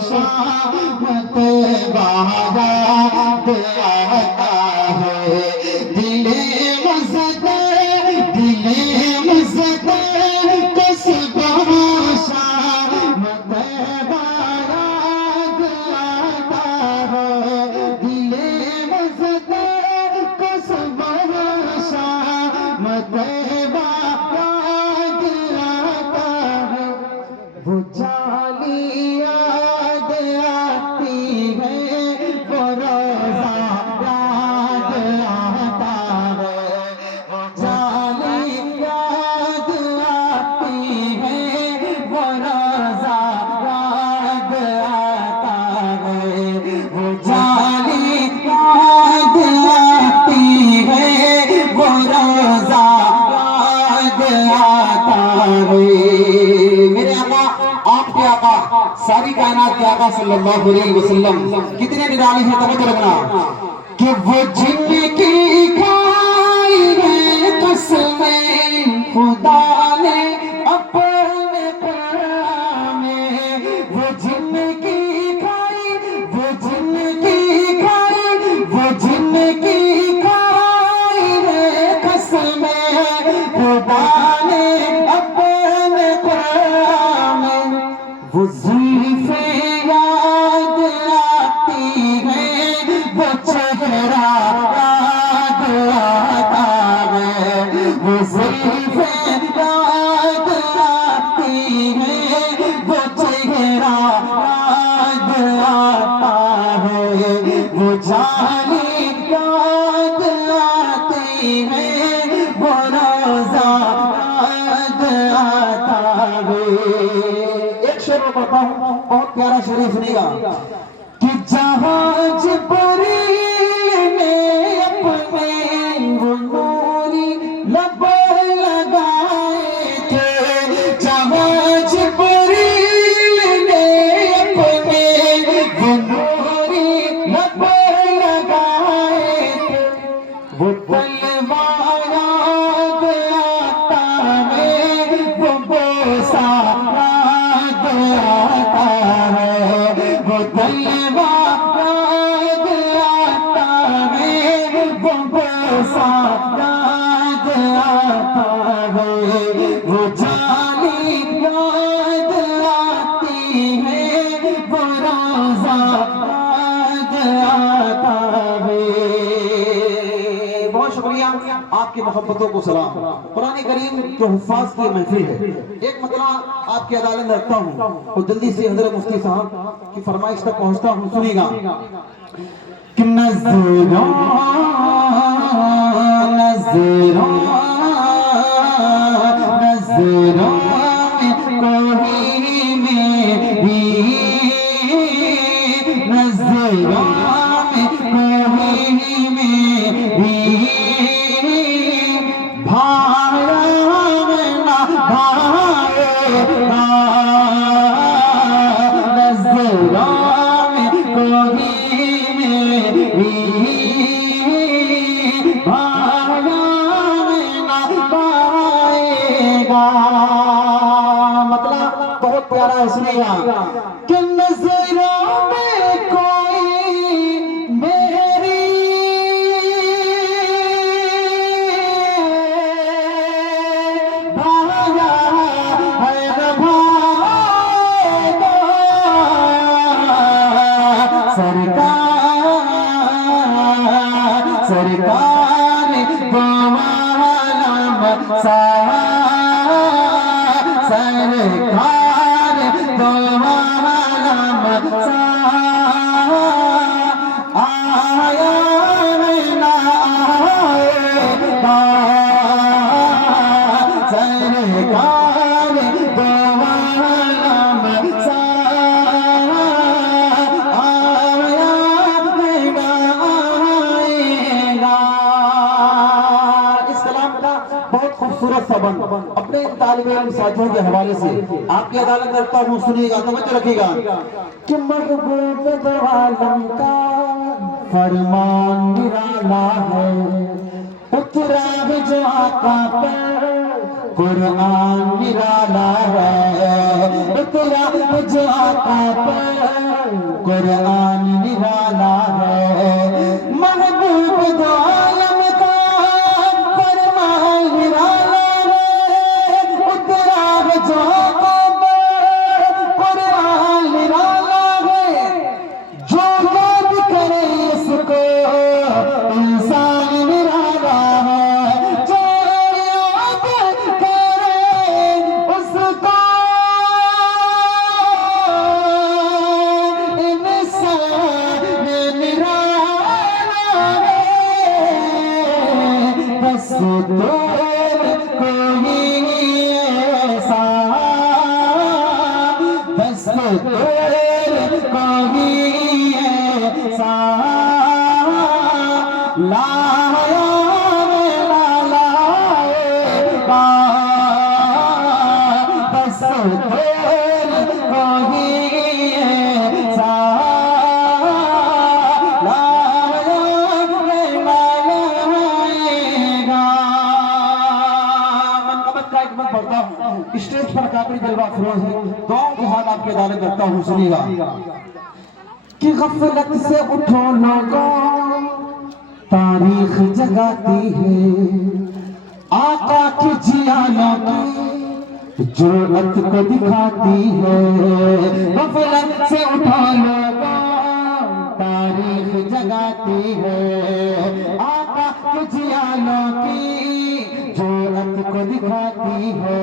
शामत बारात आता है। दिले मज़द कसबा शामत बारात आता है। दिले मज़द कसबा शामत बारात आता है। वो जाली याद आती है, वो रोज़ा याद आता है। वो जाली याद आती है, वो रोज़ा याद आता है। वो जाली याद आती है, वो रोज़ा याद आता है। मेरे आका, आपके आका, सारी कायनात के आका सल्लल्लाहु अलैहि वसल्लम कितने निराले हैं, तवज्जो रखना कि वो जिनकी खाई है कसमें खुदा ने अपने प्यार में। वो जिनकी खाई, वो जिनकी खाई, वो जिनकी खाई है कसमें खुदा ने अपने प्यार में। वो ज़ुल्फ़े याद आती है, वो चेहरा याद आता है। वो ज़ुल्फ़े याद आती है, वो चेहरा याद आता है। वो जाली याद आती है, वो रोज़ा याद आता है। एक शेर में पढ़ता हूँ, बहुत प्यारा शेर सुनिएगा कि जहाज परी ने अपने वो नूरी लब लगाए थे। जहाज परी ने अपने वो नूरी लब लगाए थे। वो तलवार याद आता है, वो बोसा याद आता है। वो तलवार याद आता है, वो बोसा याद आता है। वो जाली याद आती है, वो रोज़ा याद आता है। बहुत शुक्रिया, आपकी मोहब्बतों को सलाम। कुरान करीम जो हुफ़ाज़ की महफिल है, एक मतला आपकी अदालत में रखता हूँ और जल्दी से हज़रत मुफ्ती साहब की फरमाइश तक पहुँचता हूँ। सुनिएगा कि नज़रों नज़रों नज़रों में कोई मेरी, नज़रों में कोई मेरी भाया ना भाएगा। नज़रों में कोई मेरी भाया ना भाएगा। मतलब बहुत प्यारा है, सुनिएगा कि नज़रों में कोई मेरी भाया है न भाएगा। सरकार को मालूम सा, सरकार को मालूम सा आया ना आएगा। सरकार को मालूम सा आया ना आएगा। इस कलाम का बहुत खूबसूरत सबंध अपने तालिब इल्म साथियों के हवाले से आपकी अदालत करता हूँ। सुनिएगा, तवज्जो रखिएगा कि महबूब दो आलम का फरमान निराला है। उतरा है जो आका पर कुरान निराला है तेरा जो आका पर कुरान निराला है महबूब दो आलम का फरमान निराला है तेरा जो आका पर कुरान निराला है जो याद करे इसको इंसान निराला है जो याद करे उसको इंसान निराला है बस तोर कोई ऐसा बस तोर कोई ऐसा लाया लाएगा बस तोर कोई ऐसा लाया लाएगा। मनकबत का एक मत पढ़ता हूँ स्टेज पर काफी जलवा फरोज है गाँव के हाल आपके दाले करता हूँ सुनिएगा कि गफलत से उठो लोगों तारीख जगाती है आका की जियानों की जुर्रत को दिखाती है गफलत से उठो लोगों तारीख जगाती है आका की जियानों की जुर्रत को दिखाती है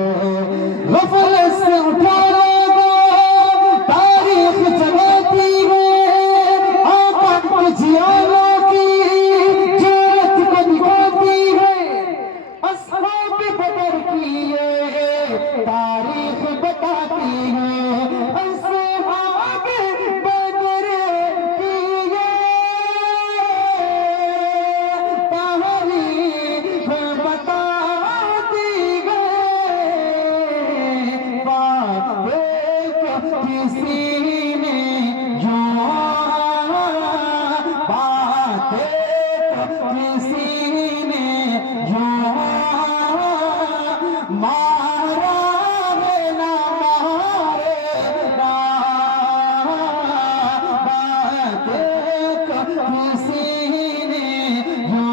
गफलत से उठो लोगों तारीख जगाती है जियानों की जरूरत को दिखाती है अस्हाब बदर की ये तारीख बताती है अस्हाब बदर की ये तारीख बताती है बात किसी ने किसी ने जो मारा है ना मारेगा किसी ने जो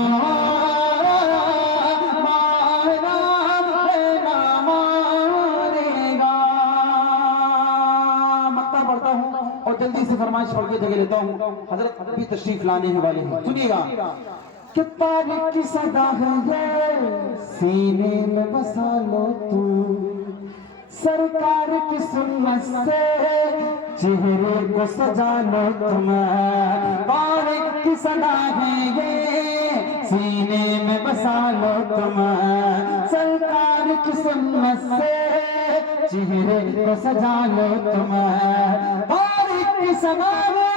मारा है ना मारेगा। मक्ता पढ़ता हूँ और जल्दी से फरमाइश पढ़ के जगह लेता हूँ हजरत भी तशरीफ लाने वाले हैं सुनिएगा कि तारीख की सदा है ये सीने में बसा लो तुम सरकार की सुन्नत से चेहरे को सजा लो तुम तारीख की सदा है ये सीने में बसा लो तुम सरकार की सुन्नत से चेहरे को सजा लो तुम तारीख की सदा है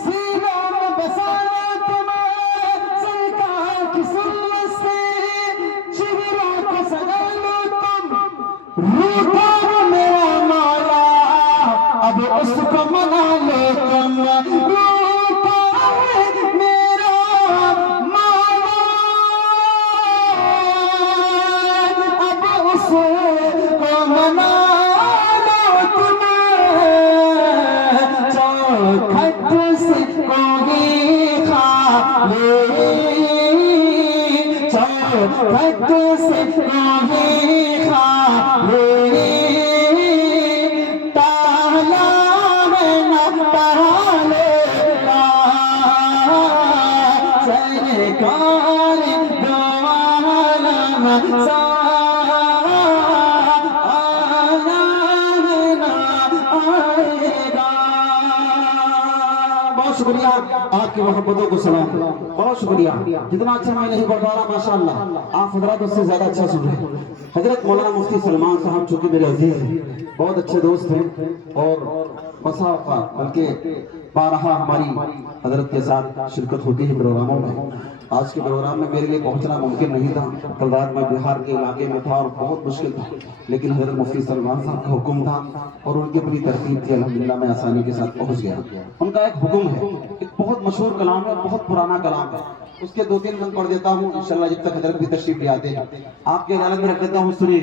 सीने में बसा लो रूठा मेरा मौला अब उसको मना लो तुम रूठा मेरा मौला अब उसको मना लो तुम चौखट से कोई खा ले चौखट से कोई खा ताला है न तालेगा सरकार दो आलम बहुत शुक्रिया आपकी मोहब्बतों को सलाम बहुत शुक्रिया जितना अच्छा मैं नहीं पढ़ पा रहा माशाअल्लाह आप हजरत उससे ज्यादा अच्छा सुन रहे हैं। हजरत मौलाना मुफ्ती सलमान साहब चूंकि मेरे अजीज हैं बहुत अच्छे दोस्त हैं और बसा बल्कि बारहा हमारी हजरत के साथ शिरकत होती है प्रोग्रामों में। आज के प्रोग्राम में मेरे लिए पहुंचना मुमकिन नहीं था। कल रात मैं बिहार के इलाके में था और बहुत मुश्किल था, लेकिन हजरत मुफ्ती सलमान साहब का हुक्म था और उनकी अपनी तरतीब थी, अल्हम्दुलिल्लाह मैं आसानी के साथ पहुंच गया। उनका एक हुक्म है, एक बहुत मशहूर कलाम है, बहुत पुराना कलाम है उसके 2-3 बंद पढ़ देता हूँ इंशाल्लाह, जब तक हजरत भी तशरीफ ले आते हैं। आपकी अदालत में रख देता हूँ, सुनिएगा।